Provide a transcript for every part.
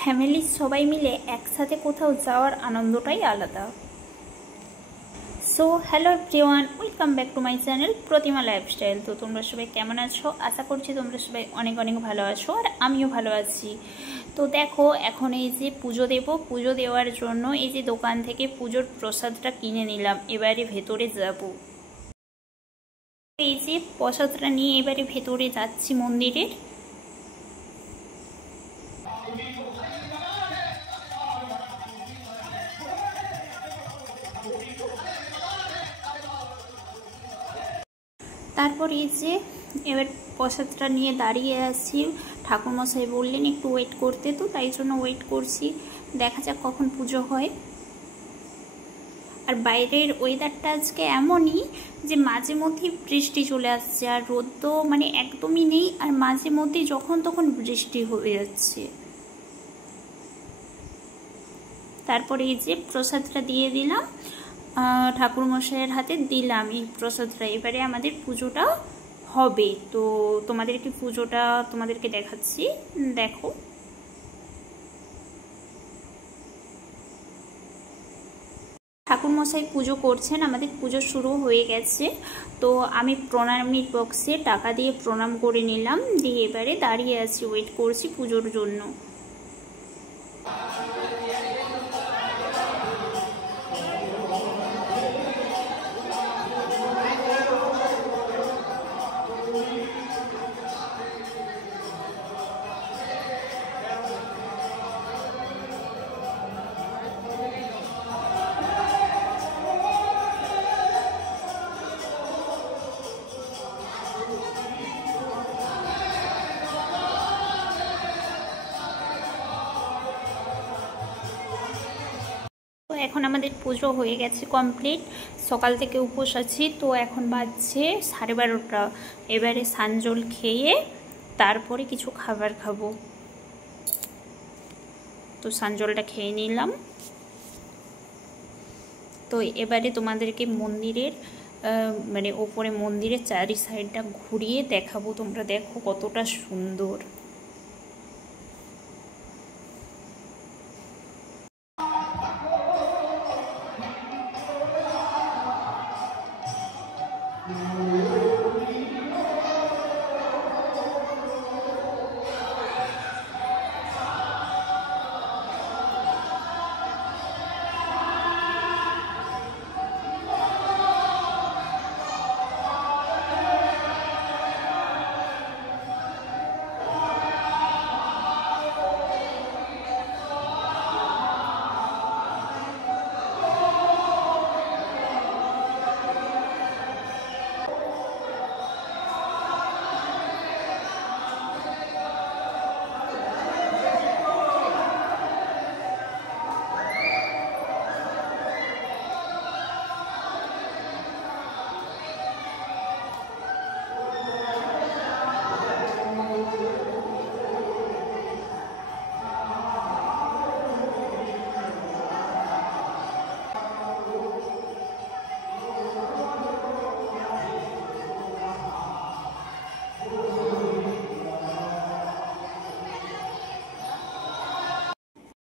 ফ্যামিলির সবাই মিলে একসাথে কোথাও যাওয়ার আনন্দটাই আলাদা। So hello everyone, welcome back to my channel Pratima lifestyle. তো তোমরা সবাই কেমন আছো? আশা করছি তোমরা সবাই অনেক অনেক ভালো আছো, আর আমিও ভালো আছি। তো দেখো, এখন এই যে পুজো দেবো, পুজো দেওয়ার জন্য এই যে দোকান থেকে পুজোর প্রসাদটা কিনে নিলাম। এবারে ভেতরে যাব, এই যে প্রসাদটা নিয়ে এবারে ভেতরে যাচ্ছি মন্দিরের। তারপর এই যে এবার প্রসাদটা নিয়ে দাঁড়িয়ে আছি। ঠাকুরমশাই বললেন একটু ওয়েট করতে, তো তাই জন্য ওয়েট করছি। দেখা যাক কখন পুজো হয়। আর বাইরের ওয়েদারটা আজকে এমনই যে মাঝে মধ্যেই বৃষ্টি চলে আসছে, আর রোদ তো মানে একদমই নেই, আর মাঝে মধ্যে যখন তখন বৃষ্টি হয়ে যাচ্ছে। তারপরে এই যে প্রসাদটা দিয়ে দিলাম, ঠাকুরমশাইয়ের হাতে দিলাম এই প্রসাদটা। এবারে আমাদের পুজোটা হবে, তো তোমাদেরকে পুজোটা তোমাদেরকে দেখাচ্ছি, দেখো। ঠাকুরমশাই পুজো করছেন, আমাদের পুজো শুরু হয়ে গেছে। তো আমি প্রণামীর বক্সে টাকা দিয়ে প্রণাম করে নিলাম, দিয়ে এবারে দাঁড়িয়ে আছি, ওয়েট করছি পুজোর জন্য। তো এখন আমাদের পুজো হয়ে গেছে কমপ্লিট, সকাল থেকে উপোস আছি। তো এখন বাজছে 12:30। এবারে সানজল খেয়ে তারপরে কিছু খাবার খাবো। তো সানজলটা খেয়ে নিলাম। তো এবারে তোমাদেরকে মন্দিরের মানে ওপরে মন্দিরের চারি সাইডটা ঘুরিয়ে দেখাবো, তোমরা দেখো কতটা সুন্দর।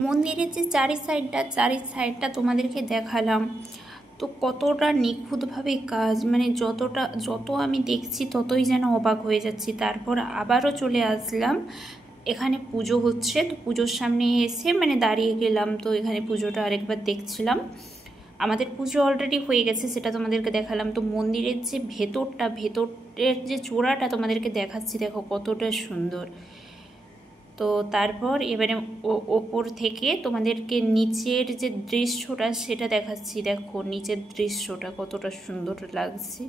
মন্দিরের যে চারি সাইডটা তোমাদেরকে দেখালাম, তো কতটা নিখুঁতভাবে কাজ, মানে যত আমি দেখছি ততই যেন অবাক হয়ে যাচ্ছি। তারপর আবারও চলে আসলাম, এখানে পুজো হচ্ছে, তো পুজোর সামনে এসে মানে দাঁড়িয়ে গেলাম। তো এখানে পুজোটা আরেকবার দেখছিলাম। আমাদের পুজো অলরেডি হয়ে গেছে, সেটা তোমাদেরকে দেখালাম। তো মন্দিরের যে ভেতরের যে চূড়াটা তোমাদেরকে দেখাচ্ছি, দেখো কতটা সুন্দর। তো তারপর এবারে ওপর থেকে তোমাদেরকে নিচের যে দৃশ্যটা সেটা দেখাচ্ছি, দেখো নিচের দৃশ্যটা কতটা সুন্দর লাগছে।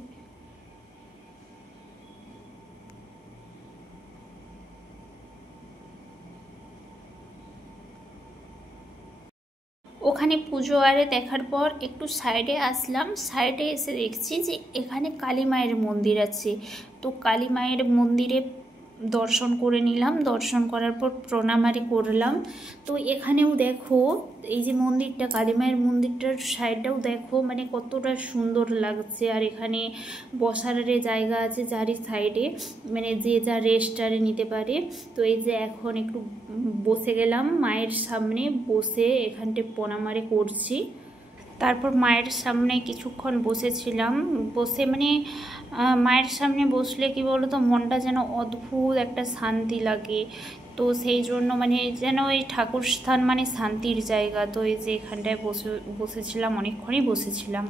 ওখানে পুজো আরে দেখার পর একটু সাইডে আসলাম, সাইডে এসে দেখছি যে এখানে কালী মায়ের মন্দির আছে। তো কালী মায়ের মন্দিরে দর্শন করে নিলাম, দর্শন করার পর প্রণামারি করলাম। তো এখানেও দেখো এই যে মন্দিরটা, কালী মায়ের মন্দিরটার সাইডটাও দেখো মানে কতটা সুন্দর লাগছে। আর এখানে বসার জায়গা আছে চারি সাইডে, মানে যে যা রেস্টারে নিতে পারে। তো এই যে এখন একটু বসে গেলাম মায়ের সামনে, বসে এখানটায় প্রণামারি করছি। তারপর মায়ের সামনে কিছুক্ষণ বসেছিলাম, বসে মানে মায়ের সামনে বসলে কি বলো তো, মনটা যেন অদ্ভুত একটা শান্তি লাগে। তো সেই জন্য মানে যেন এই ঠাকুর স্থান মানে শান্তির জায়গা। তো এই যে এখানটায় বসেছিলাম, অনেকক্ষণই বসেছিলাম।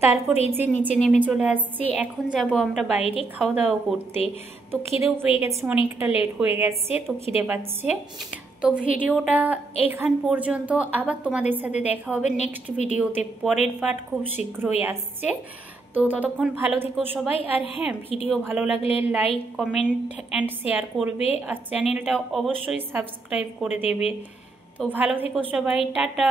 তারপর এই যে নিচে নেমে চলে আসছি, এখন যাব আমরা বাইরে খাওয়া দাওয়া করতে। তো খিদেও পেয়ে গেছে, অনেকটা লেট হয়ে গেছে, তো খিদে পাচ্ছে। তো ভিডিওটা এখান পর্যন্ত, আবার তোমাদের সাথে দেখা হবে নেক্সট ভিডিওতে। পরের পার্ট খুব শীঘ্রই আসছে। তো ততক্ষণ ভালো থেকো সবাই। আর হ্যাঁ, ভিডিও ভালো লাগলে লাইক, কমেন্ট অ্যান্ড শেয়ার করবে, আর চ্যানেলটা অবশ্যই সাবস্ক্রাইব করে দেবে। তো ভালো থেকো সবাই, টাটা।